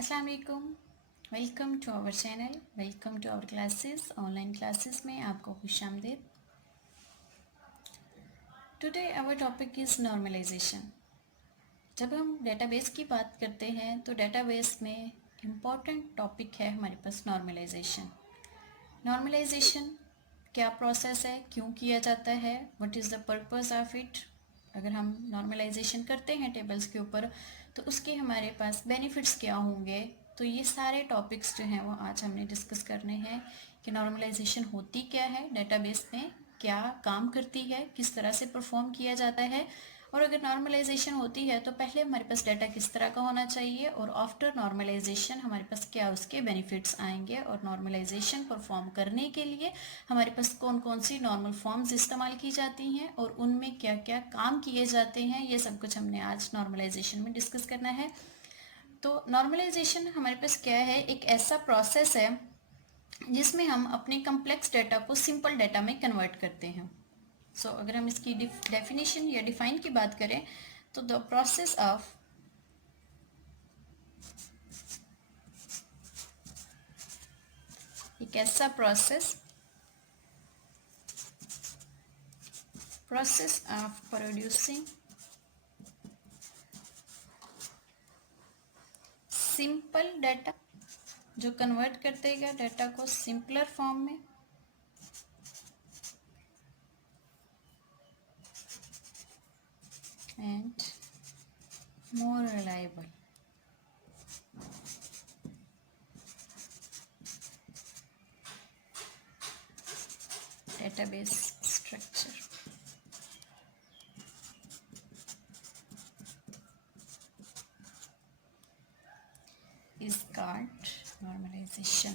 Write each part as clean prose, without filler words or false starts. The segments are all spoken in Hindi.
अस्सलाम वालेकुम। Welcome to our channel, welcome to our classes. Online classes में आपको खुशामदीद। Today our topic is normalization. जब हम डेटाबेस की बात करते हैं तो डेटाबेस में इम्पॉर्टेंट टॉपिक है हमारे पास नॉर्मलाइजेशन। नॉर्मलाइजेशन क्या प्रोसेस है, क्यों किया जाता है, what is the purpose of it. अगर हम नॉर्मलाइजेशन करते हैं टेबल्स के ऊपर तो उसके हमारे पास बेनिफिट्स क्या होंगे। तो ये सारे टॉपिक्स जो हैं वो आज हमने डिस्कस करने हैं कि नॉर्मलाइजेशन होती क्या है, डेटाबेस में क्या काम करती है, किस तरह से परफॉर्म किया जाता है, और अगर नॉर्मलाइजेशन होती है तो पहले हमारे पास डाटा किस तरह का होना चाहिए और आफ्टर नॉर्मलाइजेशन हमारे पास क्या उसके बेनिफिट्स आएंगे, और नॉर्मलाइजेशन परफॉर्म करने के लिए हमारे पास कौन कौन सी नॉर्मल फॉर्म्स इस्तेमाल की जाती हैं और उनमें क्या क्या काम किए जाते हैं, ये सब कुछ हमने आज नॉर्मलाइजेशन में डिस्कस करना है। तो नॉर्मलाइजेशन हमारे पास क्या है, एक ऐसा प्रोसेस है जिसमें हम अपने कम्प्लेक्स डाटा को सिंपल डाटा में कन्वर्ट करते हैं। अगर हम इसकी डेफिनेशन या डिफाइन की बात करें तो द प्रोसेस ऑफ एक ऐसा process of producing simple data, जो कन्वर्ट कर देगा डाटा को सिंपलर फॉर्म में, and more reliable. Database structure is called normalization.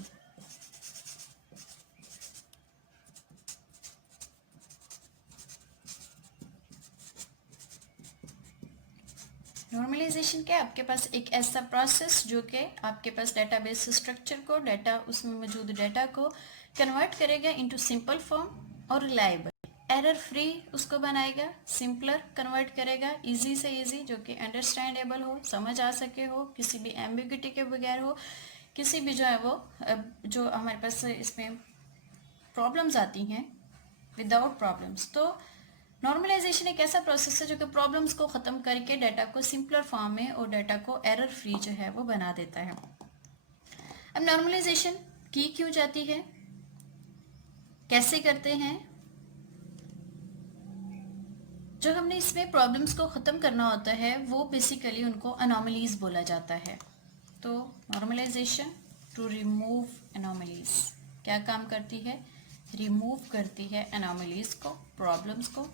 Normalization क्या है, आपके पास एक ऐसा प्रोसेस जो कि आपके पास डेटाबेस स्ट्रक्चर को, डाटा उसमें मौजूद डाटा को कन्वर्ट करेगा इनटू सिंपल फॉर्म और रिलायबल, एरर फ्री उसको बनाएगा, सिंपलर कन्वर्ट करेगा, इजी से इजी, जो कि अंडरस्टैंडेबल हो, समझ आ सके हो, किसी भी एम्बिग्यूटी के बगैर हो, किसी भी जो है वो जो हमारे पास इसमें प्रॉब्लम्स आती हैं विदाउट प्रॉब्लम्स। तो नॉर्मलाइजेशन एक ऐसा प्रोसेस है जो कि प्रॉब्लम्स को ख़त्म करके डाटा को सिंपलर फॉर्म में और डाटा को एरर फ्री जो है वो बना देता है। अब नॉर्मलाइजेशन की क्यों जाती है, कैसे करते हैं। जो हमने इसमें प्रॉब्लम्स को ख़त्म करना होता है वो बेसिकली उनको अनोमलीज बोला जाता है। तो नॉर्मलाइजेशन टू रिमूव एनोमलीज क्या काम करती है, रिमूव करती है एनोमलीज को, प्रॉब्लम्स को।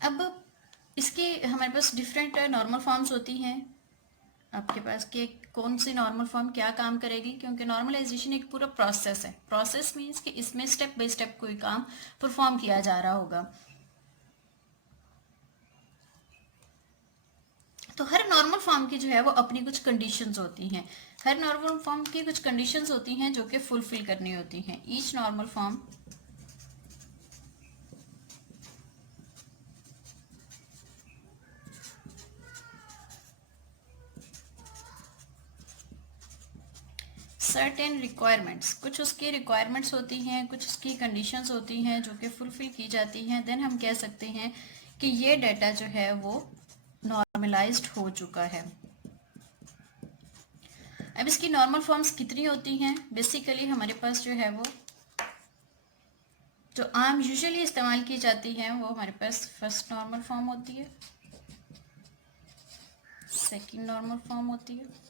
अब इसकी हमारे पास डिफरेंट नॉर्मल फॉर्म्स होती हैं आपके पास कि कौन सी नॉर्मल फॉर्म क्या काम करेगी, क्योंकि नॉर्मलाइजेशन एक पूरा प्रोसेस है। प्रोसेस मीन्स कि इसमें स्टेप बाय स्टेप कोई काम परफॉर्म किया जा रहा होगा। तो हर नॉर्मल फॉर्म की जो है वो अपनी कुछ कंडीशंस होती हैं, हर नॉर्मल फॉर्म की कुछ कंडीशंस होती हैं जो कि फुलफिल करनी होती हैं। Each normal form certain requirements, कुछ उसकी रिक्वायरमेंट्स होती हैं, कुछ उसकी कंडीशंस होती हैं जो कि फुलफिल की जाती हैं। देन हम कह सकते हैं कि ये डाटा जो है वो नॉर्मलाइज्ड हो चुका है। अब इसकी नॉर्मल फॉर्म्स कितनी होती हैं, बेसिकली हमारे पास जो है वो जो आम यूजुअली इस्तेमाल की जाती हैं वो हमारे पास फर्स्ट नॉर्मल फॉर्म होती है, सेकंड नॉर्मल फॉर्म होती है,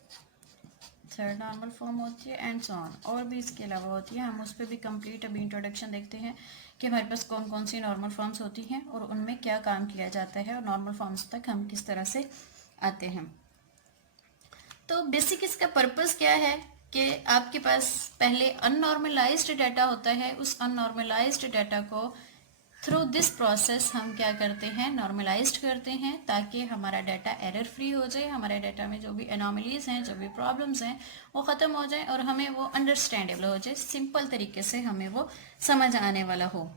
थर्ड नॉर्मल फॉर्म होती है, एंड सो ऑन। और भी इसके अलावा होती है, हम उस पर भी कंप्लीट अभी इंट्रोडक्शन देखते हैं कि हमारे पास कौन कौन सी नॉर्मल फॉर्म्स होती हैं और उनमें क्या काम किया जाता है और नॉर्मल फॉर्म्स तक हम किस तरह से आते हैं। तो बेसिक इसका पर्पस क्या है कि आपके पास पहले अननॉर्मलाइज्ड डाटा होता है, उस अननॉर्मलाइज्ड डाटा को थ्रू दिस प्रोसेस हम क्या करते हैं, नॉर्मलाइज्ड करते हैं, ताकि हमारा डाटा एरर फ्री हो जाए, हमारे डाटा में जो भी एनोमलीज हैं, जो भी प्रॉब्लम्स हैं वो ख़त्म हो जाए और हमें वो अंडरस्टैंडेबल हो जाए, सिंपल तरीके से हमें वो समझ आने वाला हो।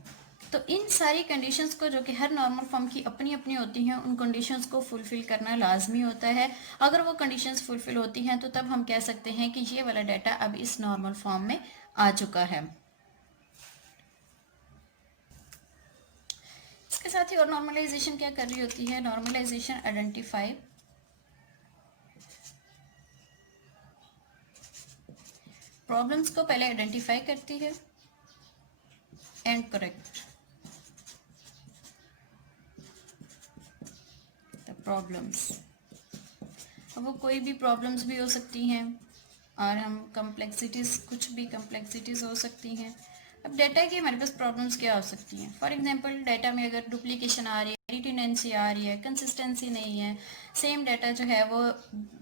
तो इन सारी कंडीशंस को, जो कि हर नॉर्मल फॉर्म की अपनी अपनी होती हैं, उन कंडीशंस को फुलफिल करना लाजमी होता है। अगर वो कंडीशंस फुलफिल होती हैं तो तब हम कह सकते हैं कि ये वाला डाटा अब इस नॉर्मल फॉर्म में आ चुका है। इसके साथ ही और नॉर्मलाइजेशन क्या कर रही होती है? नॉर्मलाइजेशन आइडेंटिफाई प्रॉब्लम्स को पहले आइडेंटिफाई करती है एंड करेक्ट द प्रॉब्लम्स। अब वो कोई भी प्रॉब्लम्स भी हो सकती हैं और हम कम्प्लेक्सिटीज़, कुछ भी कम्प्लेक्सिटीज़ हो सकती हैं। अब डाटा की हमारे पास प्रॉब्लम्स क्या हो सकती हैं? फॉर एग्जांपल, डाटा में अगर डुप्लीकेशन आ रही है, रिटेंडेंसी आ रही है, कंसिस्टेंसी नहीं है, सेम डाटा जो है वो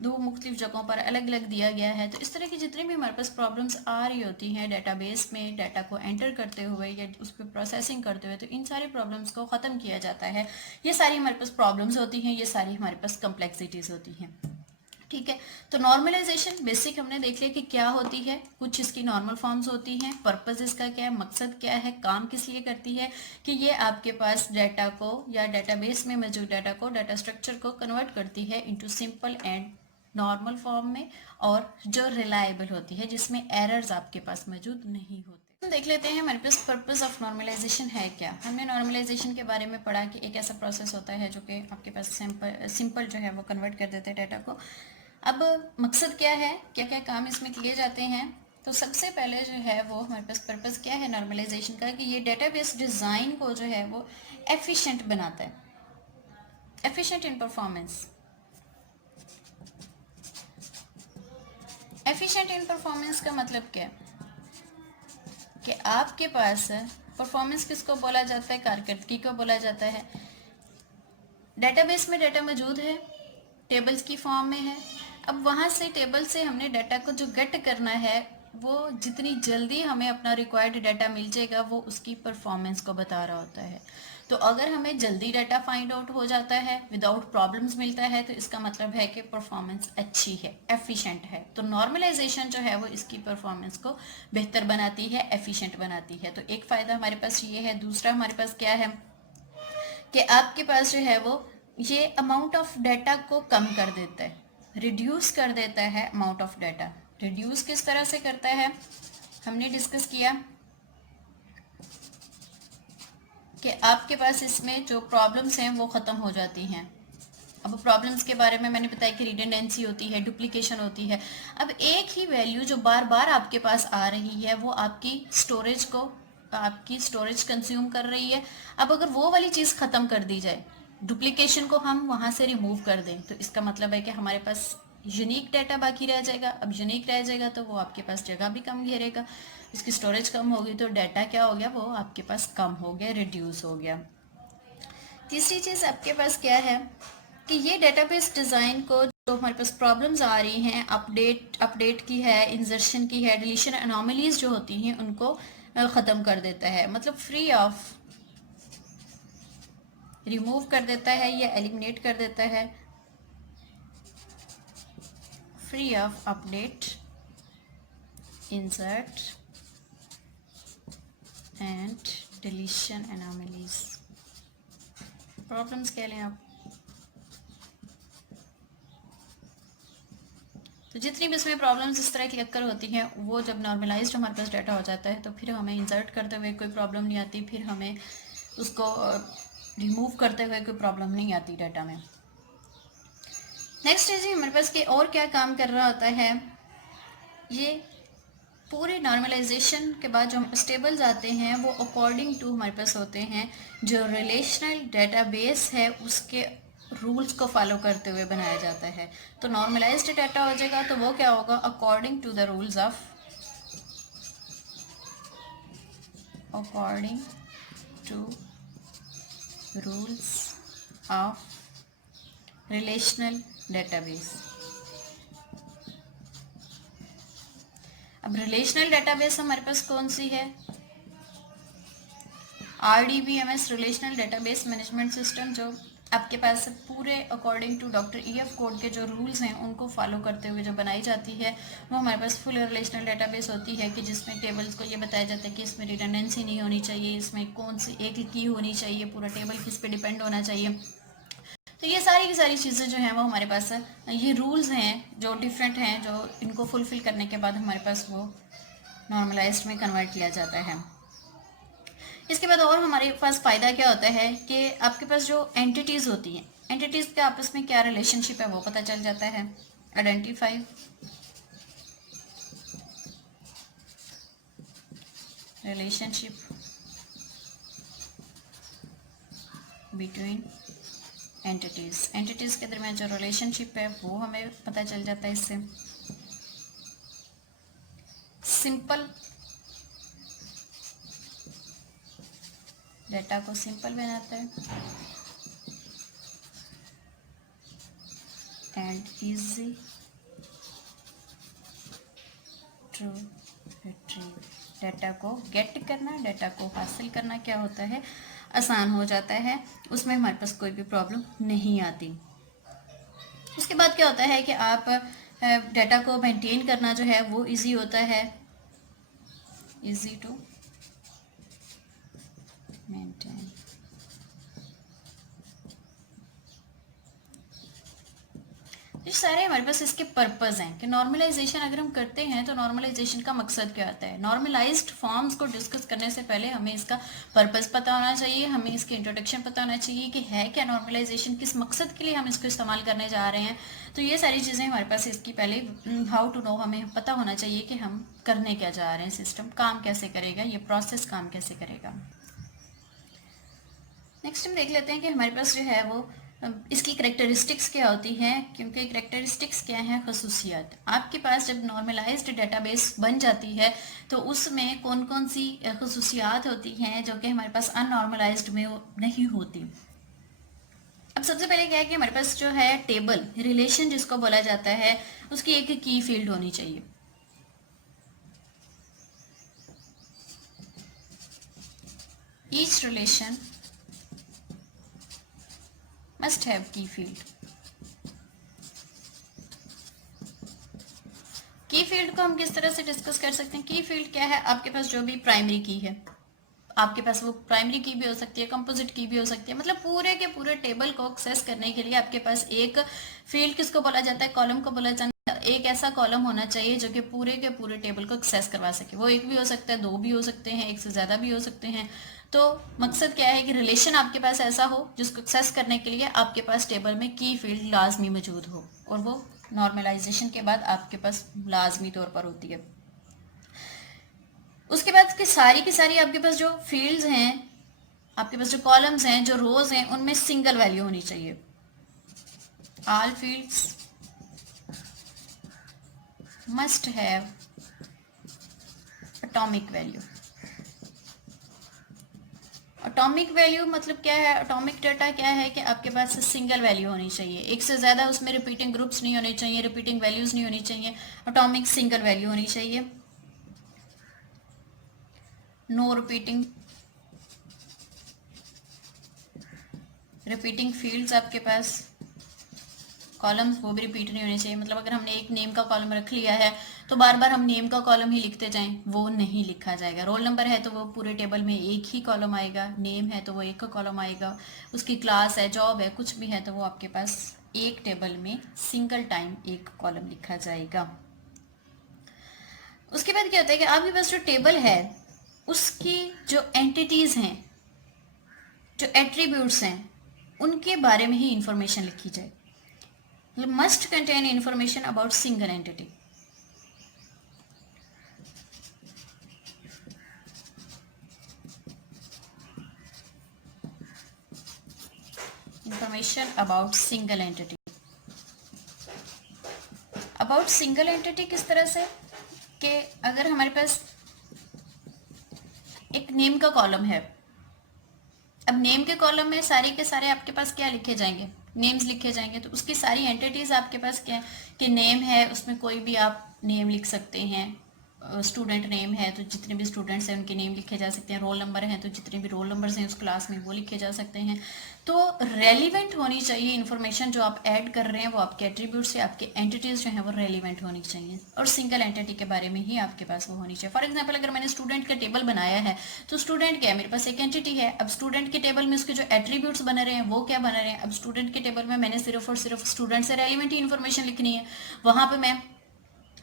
दो मुख्तलिफ जगहों पर अलग अलग दिया गया है, तो इस तरह की जितनी भी हमारे पास प्रॉब्लम्स आ रही होती हैं डेटाबेस में डाटा को एंटर करते हुए या उस पर प्रोसेसिंग करते हुए, तो इन सारी प्रॉब्लम्स को ख़त्म किया जाता है। ये सारी हमारे पास प्रॉब्लम्स होती हैं, ये सारी हमारे पास कम्प्लेक्सिटीज़ होती हैं। ठीक है, तो नॉर्मलाइजेशन बेसिक हमने देख लिया कि क्या होती है, कुछ इसकी नॉर्मल फॉर्म्स होती हैं, पर्पस इसका क्या है, मकसद क्या है, काम किस लिए करती है, कि ये आपके पास डाटा को या डाटाबेस में मौजूद डाटा को, डाटा स्ट्रक्चर को कन्वर्ट करती है into simple and normal form में, और जो रिलायबल होती है, जिसमें एरर्स आपके पास मौजूद नहीं होते। तो देख लेते हैं हमारे पास पर्पस ऑफ नॉर्मलाइजेशन है क्या। हमने नॉर्मलाइजेशन के बारे में पढ़ा कि एक ऐसा प्रोसेस होता है जो कि आपके पास सिंपल जो है वो कन्वर्ट कर देते हैं डाटा को। अब मकसद क्या है, क्या क्या काम इसमें किए जाते हैं? तो सबसे पहले जो है वो हमारे पास पर्पस क्या है नॉर्मलाइजेशन का, कि ये डेटाबेस डिज़ाइन को जो है वो एफिशिएंट बनाता है, एफिशिएंट इन परफॉर्मेंस। एफिशिएंट इन परफॉर्मेंस का मतलब क्या है कि आपके पास परफॉर्मेंस किसको बोला जाता है, कारकर्दगी को बोला जाता है। डेटाबेस में डाटा मौजूद है, टेबल्स की फॉर्म में है। अब वहाँ से टेबल से हमने डाटा को जो गेट करना है, वो जितनी जल्दी हमें अपना रिक्वायर्ड डाटा मिल जाएगा, वो उसकी परफॉर्मेंस को बता रहा होता है। तो अगर हमें जल्दी डाटा फाइंड आउट हो जाता है, विदाउट प्रॉब्लम्स मिलता है, तो इसका मतलब है कि परफॉर्मेंस अच्छी है, एफिशिएंट है। तो नॉर्मलाइजेशन जो है वो इसकी परफॉर्मेंस को बेहतर बनाती है, एफिशिएंट बनाती है। तो एक फ़ायदा हमारे पास ये है। दूसरा हमारे पास क्या है कि आपके पास जो है वो ये अमाउंट ऑफ डाटा को कम कर देता है, रिड्यूस कर देता है अमाउंट ऑफ डाटा। रिड्यूस किस तरह से करता है, हमने डिस्कस किया कि आपके पास इसमें जो प्रॉब्लम्स हैं वो ख़त्म हो जाती हैं। अब प्रॉब्लम्स के बारे में मैंने बताया कि रिडंडेंसी होती है, डुप्लीकेशन होती है। अब एक ही वैल्यू जो बार बार आपके पास आ रही है, वो आपकी स्टोरेज कंज्यूम कर रही है। अब अगर वो वाली चीज़ ख़त्म कर दी जाए, डुप्लीकेशन को हम वहाँ से रिमूव कर दें, तो इसका मतलब है कि हमारे पास यूनिक डाटा बाकी रह जाएगा। अब यूनिक रह जाएगा तो वो आपके पास जगह भी कम घेरेगा, इसकी स्टोरेज कम होगी, तो डाटा क्या हो गया, वो आपके पास कम हो गया, रिड्यूस हो गया। तीसरी चीज़ आपके पास क्या है कि ये डेटाबेस डिज़ाइन को, जो हमारे पास प्रॉब्लम्स आ रही हैं, अपडेट की है, इंसर्शन की है, डिलीशन अनोमलीज जो होती हैं, उनको ख़त्म कर देता है। मतलब फ्री ऑफ, रिमूव कर देता है या एलिमिनेट कर देता है, free of update, insert and deletion anomalies. Problems कह लें आप। तो जितनी भी इसमें प्रॉब्लम्स इस तरह की अक्कर होती हैं, वो जब नॉर्मलाइज्ड हमारे पास डाटा हो जाता है, तो फिर हमें इंसर्ट करते हुए कोई प्रॉब्लम नहीं आती, फिर हमें उसको रिमूव करते हुए कोई प्रॉब्लम नहीं आती डाटा में। नेक्स्ट है जी हमारे पास कि और क्या काम कर रहा होता है। ये पूरे नॉर्मलाइजेशन के बाद जो हम टेबल्स आते हैं, वो अकॉर्डिंग टू हमारे पास होते हैं जो रिलेशनल डेटाबेस है उसके रूल्स को फॉलो करते हुए बनाया जाता है। तो नॉर्मलाइज्ड डाटा हो जाएगा तो वो क्या होगा, according to the rules of, according to rules of relational database. अब रिलेशनल डेटाबेस हमारे पास कौन सी है, RDBMS relational database management system, जो आपके पास पूरे according to doctor E.F. Code के जो रूल्स हैं उनको फॉलो करते हुए जो बनाई जाती है वो हमारे पास फुल रिलेशनल डेटाबेस होती है कि जिसमें टेबल्स को ये बताया जाता है कि इसमें रिडंडेंसी नहीं होनी चाहिए, इसमें कौन सी एक की होनी चाहिए, पूरा टेबल किस पे डिपेंड होना चाहिए। तो ये सारी की सारी चीज़ें जो हैं वो हमारे पास ये रूल्स हैं जो डिफरेंट हैं, जो इनको फुलफिल करने के बाद हमारे पास वो नॉर्मलाइज्ड में कन्वर्ट किया जाता है। इसके बाद और हमारे पास फ़ायदा क्या होता है कि आपके पास जो एंटिटीज़ होती हैं, एंटिटीज़ के आपस में क्या रिलेशनशिप है वो पता चल जाता है। Identify relationship between entities, entities के दरमियान जो रिलेशनशिप है वो हमें पता चल जाता है इससे। सिंपल डेटा को सिंपल बनाता है and easy to retrieve, data को गेट करना, डेटा को हासिल करना क्या होता है, आसान हो जाता है, उसमें हमारे पास कोई भी प्रॉब्लम नहीं आती। उसके बाद क्या होता है कि आप डेटा को मेंटेन करना जो है वो इजी होता है, इजी टू मेंटेन। ये सारे हमारे पास इसके पर्पस हैं कि नॉर्मलाइजेशन अगर हम करते हैं तो नॉर्मलाइजेशन का मकसद क्या होता है। नॉर्मलाइज्ड फॉर्म्स को डिस्कस करने से पहले हमें इसका पर्पस पता होना चाहिए, हमें इसकी इंट्रोडक्शन पता होना चाहिए कि है क्या नॉर्मलाइजेशन, किस मकसद के लिए हम इसको इस्तेमाल करने जा रहे हैं। तो ये सारी चीज़ें हमारे पास इसकी पहले हाउ टू नो हमें पता होना चाहिए कि हम करने क्या जा रहे हैं, सिस्टम काम कैसे करेगा, ये प्रोसेस काम कैसे करेगा। नेक्स्ट हम देख लेते हैं कि हमारे पास जो है वो इसकी करेक्टरिस्टिक्स क्या होती हैं, क्योंकि करेक्टरिस्टिक्स क्या हैं, खसूसियात। आपके पास जब नॉर्मलाइज्ड डेटाबेस बन जाती है तो उसमें कौन कौन सी खसूसियात होती हैं जो कि हमारे पास अननॉर्मलाइज्ड में नहीं होती। अब सबसे पहले क्या है कि हमारे पास जो है टेबल रिलेशन जिसको बोला जाता है उसकी एक की फील्ड होनी चाहिए। Each relation must have key field। की फील्ड को हम किस तरह से डिस्कस कर सकते हैं। की फील्ड क्या है, आपके पास जो भी प्राइमरी की है, आपके पास वो प्राइमरी की भी हो सकती है, कंपोजिट की भी हो सकती है, मतलब पूरे के पूरे टेबल को एक्सेस करने के लिए आपके पास एक फील्ड किसको बोला जाता है, कॉलम को बोला जाता है। एक ऐसा कॉलम होना चाहिए जो कि पूरे के पूरे टेबल को एक्सेस करवा सके। वो एक भी हो सकता है, दो भी हो सकते हैं, एक से ज़्यादा भी हो सकते हैं। तो मकसद क्या है कि रिलेशन आपके पास ऐसा हो जिसको एक्सेस करने के लिए आपके पास टेबल में की फील्ड लाजमी मौजूद हो, और वो नॉर्मलाइजेशन के बाद आपके पास लाजमी तौर पर होती है। उसके बाद की सारी आपके पास जो फील्ड्स हैं, आपके पास जो कॉलम्स हैं, जो रोज हैं, उनमें सिंगल वैल्यू होनी चाहिए। All fields must have atomic value. Atomic value मतलब क्या है, एटॉमिक डाटा क्या है कि आपके पास सिंगल वैल्यू होनी चाहिए, एक से ज़्यादा उसमें रिपीटिंग ग्रुप्स नहीं होने चाहिए, रिपीटिंग वैल्यूज नहीं होनी चाहिए, एटॉमिक सिंगल वैल्यू होनी चाहिए। नो रिपीटिंग फील्ड्स, आपके पास कॉलम्स वो भी रिपीट नहीं होने चाहिए। मतलब अगर हमने एक नेम का कॉलम रख लिया है तो बार बार हम नेम का कॉलम ही लिखते जाएं, वो नहीं लिखा जाएगा। रोल नंबर है तो वो पूरे टेबल में एक ही कॉलम आएगा, नेम है तो वो एक का कॉलम आएगा, उसकी क्लास है, जॉब है, कुछ भी है तो वो आपके पास एक टेबल में सिंगल टाइम एक कॉलम लिखा जाएगा। उसके बाद क्या होता है कि आपके पास जो टेबल है उसकी जो एंटिटीज हैं, जो एट्रीब्यूट्स हैं, उनके बारे में ही इंफॉर्मेशन लिखी जाए। Must contain information about single entity. Information about single entity. About single entity किस तरह से कि अगर हमारे पास एक नेम का कॉलम है, अब नेम के कॉलम में सारे के सारे आपके पास क्या लिखे जाएंगे, नेम्स लिखे जाएंगे। तो उसकी सारी एंटिटीज आपके पास क्या है कि नेम है, उसमें कोई भी आप नेम लिख सकते हैं। स्टूडेंट नेम है तो जितने भी स्टूडेंट्स हैं उनके नेम लिखे जा सकते हैं। रोल नंबर है तो जितने भी रोल नंबर्स हैं उस क्लास में वो लिखे जा सकते हैं। तो रेलिवेंट होनी चाहिए इन्फॉर्मेशन जो आप ऐड कर रहे हैं, वो आपके एट्रीब्यूट्स या आपके एंटिटीज जो हैं वो रेलिवेंट होनी चाहिए, और सिंगल एंटिटी के बारे में ही आपके पास वो होनी चाहिए। फॉर एग्जांपल अगर मैंने स्टूडेंट का टेबल बनाया है तो स्टूडेंट क्या है, मेरे पास एक एंटिटी है। अब स्टूडेंट के टेबल में उसके जो एट्रीब्यूट्स बने रहे हैं वो क्या बने रहे हैं, अब स्टूडेंट के टेबल में मैंने सिर्फ और सिर्फ स्टूडेंट से रेलिवेंट ही इन्फॉर्मेशन लिखनी है, वहां पर मैं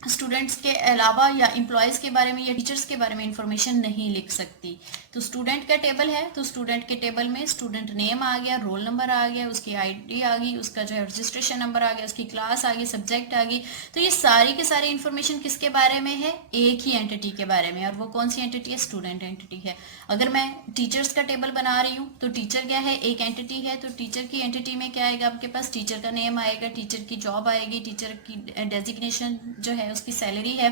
स्टूडेंट्स के अलावा या एम्प्लॉयज़ के बारे में या टीचर्स के बारे में इंफॉर्मेशन नहीं लिख सकती। तो स्टूडेंट का टेबल है तो स्टूडेंट के टेबल में स्टूडेंट नेम आ गया, रोल नंबर आ गया, उसकी आईडी आ गई, उसका जो है रजिस्ट्रेशन नंबर आ गया, उसकी क्लास आ गई, सब्जेक्ट आ गई। तो ये सारी के सारी इंफॉर्मेशन किसके बारे में है, एक ही एंटिटी के बारे में, और वो कौन सी एंटिटी है, स्टूडेंट एंटिटी है। अगर मैं टीचर्स का टेबल बना रही हूँ तो टीचर क्या है, एक एंटिटी है, तो टीचर की एंटिटी में क्या आएगा, आपके पास टीचर का नेम आएगा, टीचर की जॉब आएगी, टीचर की डेजिग्नेशन जो है, उसकी सैलरी है।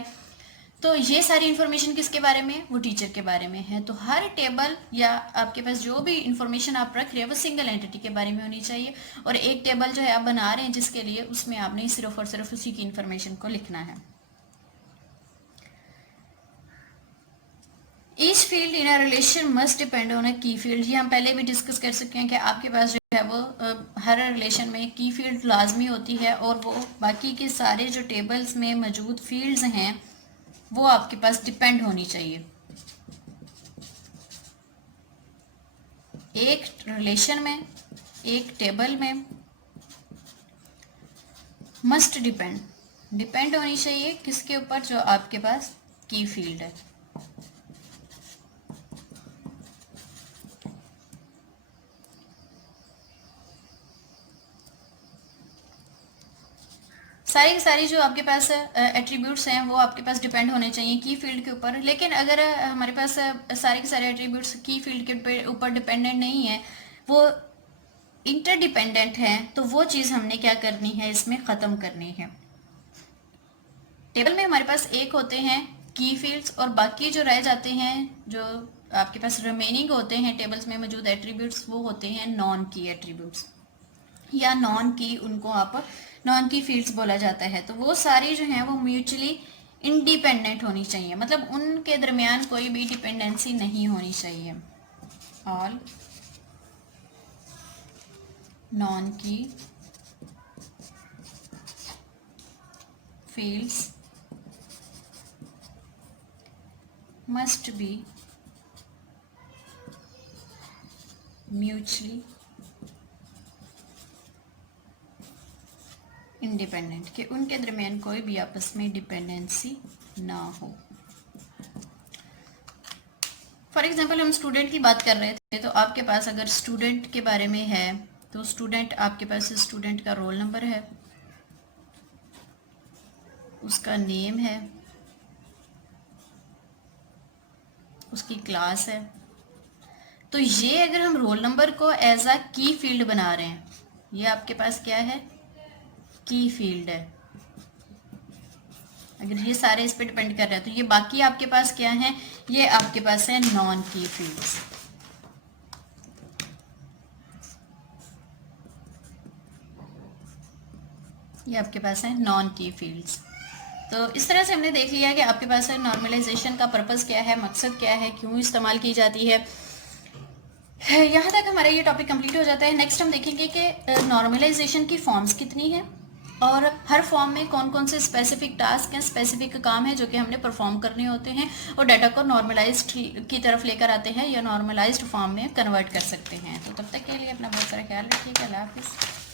तो ये सारी इंफॉर्मेशन किसके बारे में, वो टीचर के बारे में है। तो हर टेबल या आपके पास जो भी इंफॉर्मेशन आप रख रहे हैं वो सिंगल एंटिटी के बारे में होनी चाहिए, और एक टेबल जो है आप बना रहे हैं जिसके लिए, उसमें आपने सिर्फ और सिर्फ उसी की इंफॉर्मेशन को लिखना है। Each field in a relation must depend on a की फील्ड। ये हम पहले भी डिस्कस कर सकते हैं कि आपके पास जो है वो हर रिलेशन में की फील्ड लाजमी होती है, और वो बाकी के सारे जो टेबल्स में मौजूद फील्ड्स हैं वो आपके पास डिपेंड होनी चाहिए। एक रिलेशन में, एक टेबल में मस्ट डिपेंड होनी चाहिए किसके ऊपर, जो आपके पास की फील्ड है। सारी की सारी जो आपके पास एट्रीब्यूट्स हैं वो आपके पास डिपेंड होने चाहिए की फील्ड के ऊपर। लेकिन अगर हमारे पास सारे के सारे एट्रीब्यूट्स की फील्ड के ऊपर डिपेंडेंट नहीं है, वो इंटरडिपेंडेंट हैं, तो वो चीज़ हमने क्या करनी है, इसमें ख़त्म करनी है। टेबल में हमारे पास एक होते हैं की फील्ड्स, और बाकी जो रह जाते हैं, जो आपके पास रिमेनिंग होते हैं टेबल्स में मौजूद एट्रीब्यूट्स, वो होते हैं नॉन की एट्रीब्यूट्स, या नॉन की, उनको आप नॉन की फील्ड्स बोला जाता है। तो वो सारी जो हैं वो म्यूचुअली इंडिपेंडेंट होनी चाहिए, मतलब उनके दरमियान कोई भी डिपेंडेंसी नहीं होनी चाहिए। ऑल नॉन की fields must be mutually independent, कि उनके दरमियान कोई भी आपस में डिपेंडेंसी ना हो। फॉर एग्जांपल हम स्टूडेंट की बात कर रहे थे, तो आपके पास अगर स्टूडेंट के बारे में है तो स्टूडेंट, आपके पास स्टूडेंट का रोल नंबर है, उसका नेम है, उसकी क्लास है। तो ये अगर हम रोल नंबर को एज अ की फील्ड बना रहे हैं, ये आपके पास क्या है, की फील्ड है। अगर ये सारे इस पे डिपेंड कर रहे हैं, तो ये बाकी आपके पास क्या है, ये आपके पास है नॉन की फील्ड्स। ये आपके पास है नॉन की फील्ड्स। तो इस तरह से हमने देख लिया कि आपके पास है नॉर्मलाइजेशन का पर्पस क्या है, मकसद क्या है, क्यों इस्तेमाल की जाती है। यहाँ तक हमारा ये टॉपिक कंप्लीट हो जाता है। नेक्स्ट हम देखेंगे कि नॉर्मलाइजेशन की फॉर्म्स कितनी है, और हर फॉर्म में कौन कौन से स्पेसिफिक टास्क हैं, स्पेसिफिक काम है जो कि हमने परफॉर्म करने होते हैं, और डाटा को नॉर्मलाइज्ड की तरफ लेकर आते हैं या नॉर्मलाइज्ड फॉर्म में कन्वर्ट कर सकते हैं। तो तब तक के लिए अपना बहुत सारा ख्याल रखिएगा। अल्लाह हाफिज़।